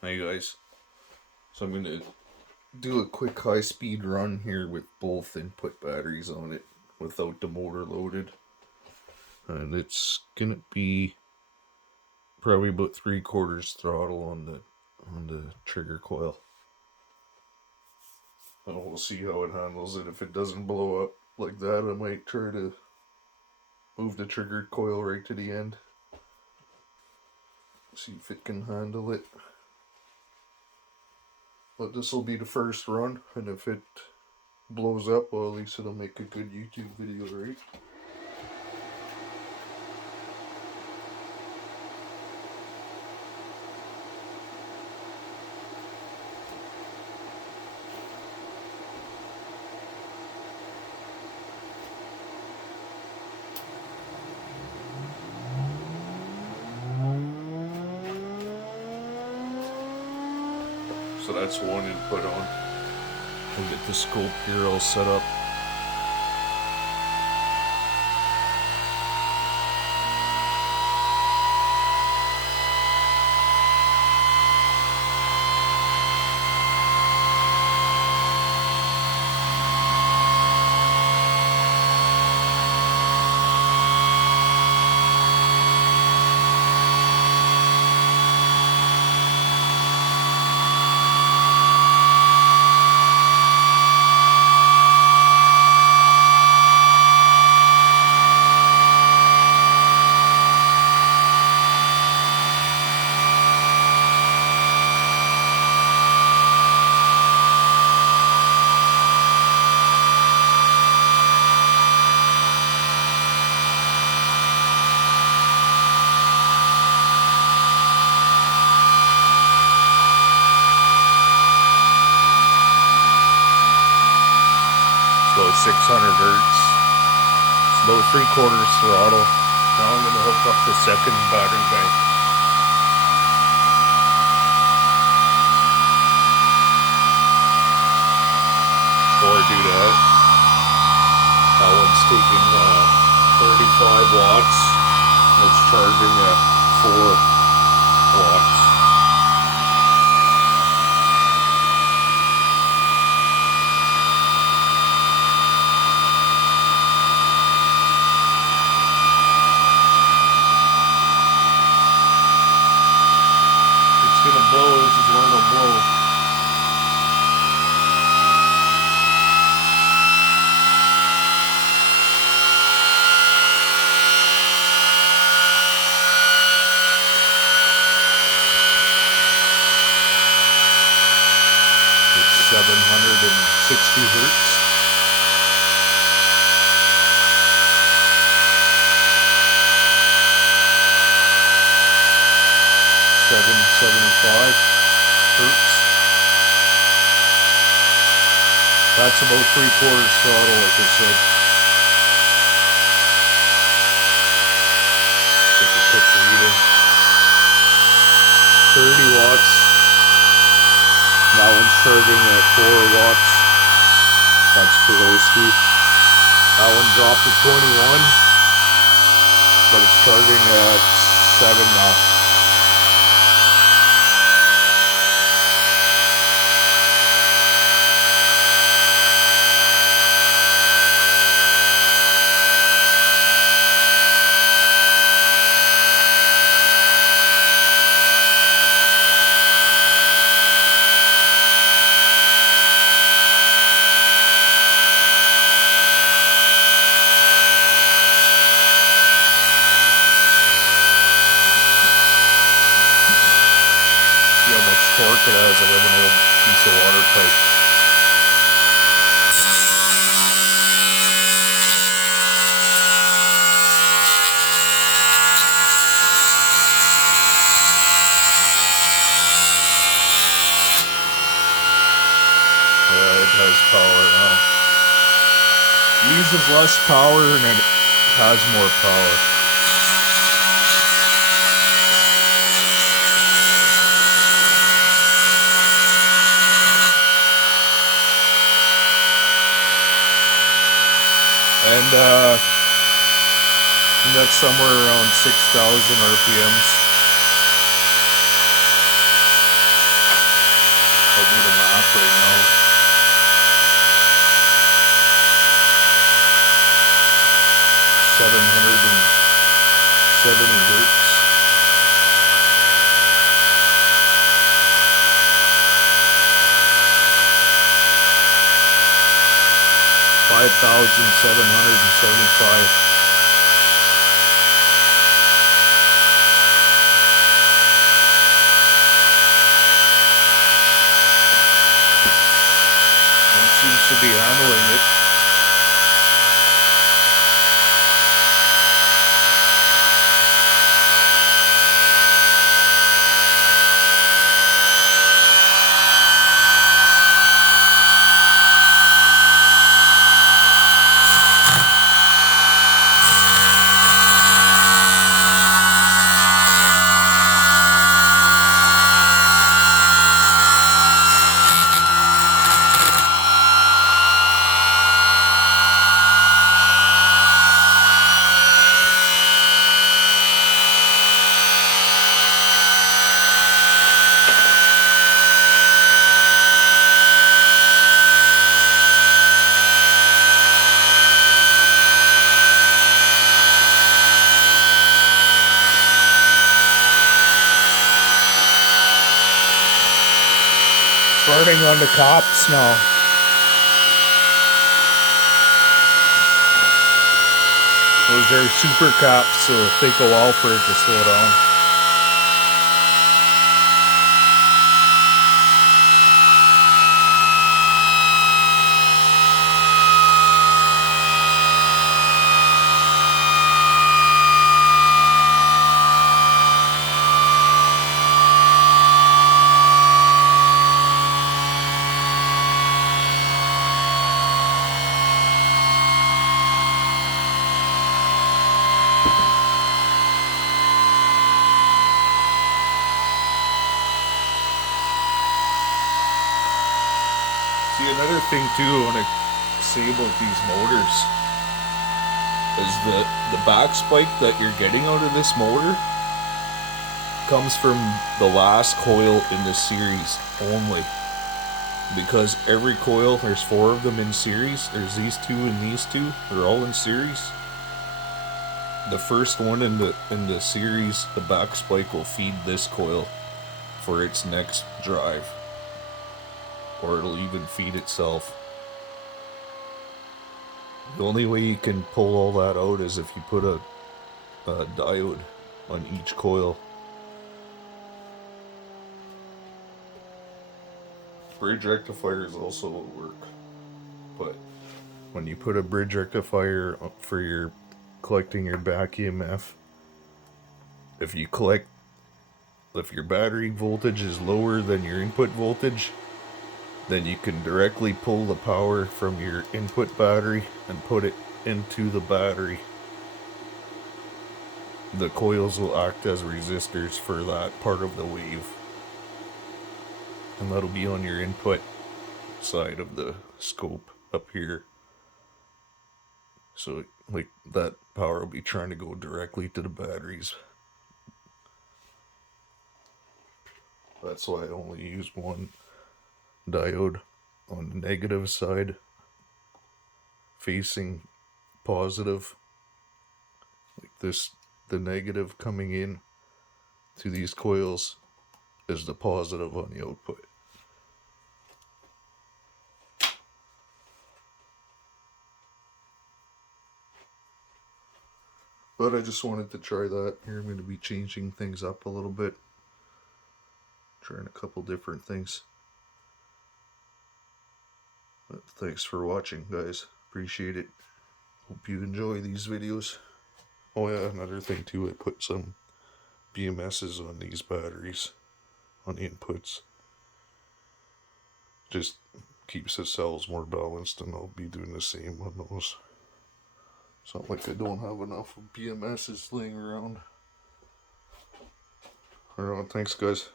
Hey guys, so I'm gonna do a quick high speed run here with both input batteries on it without the motor loaded. And it's gonna be probably about 3/4 throttle on the trigger coil. And we'll see how it handles it. If it doesn't blow up like that, I might try to move the trigger coil right to the end. See if it can handle it. But this will be the first run, and if it blows up, well, at least it'll make a good YouTube video, right? So that's one input on. I'll get the scope here all set up. About 600 hertz. It's about 3/4 throttle. Now I'm going to hook up the second battery bank. Before I do that one's taking 35 watts. It's charging at 4 watts. Gonna blow, this is where it'll blow. It's 760 hertz. Hertz. That's about 3/4 throttle, like I said. Take a quick reading. 30 watts. That one's charging at 4 watts. That's Ferocity. That one dropped to 21, but it's charging at 7 now. Torque it has. I have an old piece of water pipe. Yeah, it has power now. Uses less power and it has more power. And that's somewhere around 6,000 RPMs. 25,775. Seems to be handling it. Burning on the cops now. Those are super cops, so it'll take a while for it to slow down. See, another thing too I want to say about these motors is the back spike that you're getting out of this motor comes from the last coil in this series only. Because every coil, there's 4 of them in series. There's these 2 and these 2. They're all in series. The first one in the series, the back spike will feed this coil for its next drive. Or it'll even feed itself. The only way you can pull all that out is if you put a diode on each coil. Bridge rectifiers also will work, but when you put a bridge rectifier for your collecting your back EMF, if your battery voltage is lower than your input voltage, then you can directly pull the power from your input battery and put it into the battery. The coils will act as resistors for that part of the wave. And that'll be on your input side of the scope up here. So like that power will be trying to go directly to the batteries. That's why I only use one diode on the negative side facing positive. Like this, the negative coming in to these coils is the positive on the output. But I just wanted to try that. Here I'm going to be changing things up a little bit. Trying a couple different things. But thanks for watching, guys. Appreciate it. Hope you enjoy these videos. Oh yeah, another thing too, I put some BMSs on these batteries, on the inputs. Just keeps the cells more balanced, and I'll be doing the same on those. It's not like I don't have enough BMSs laying around. Alright, thanks guys.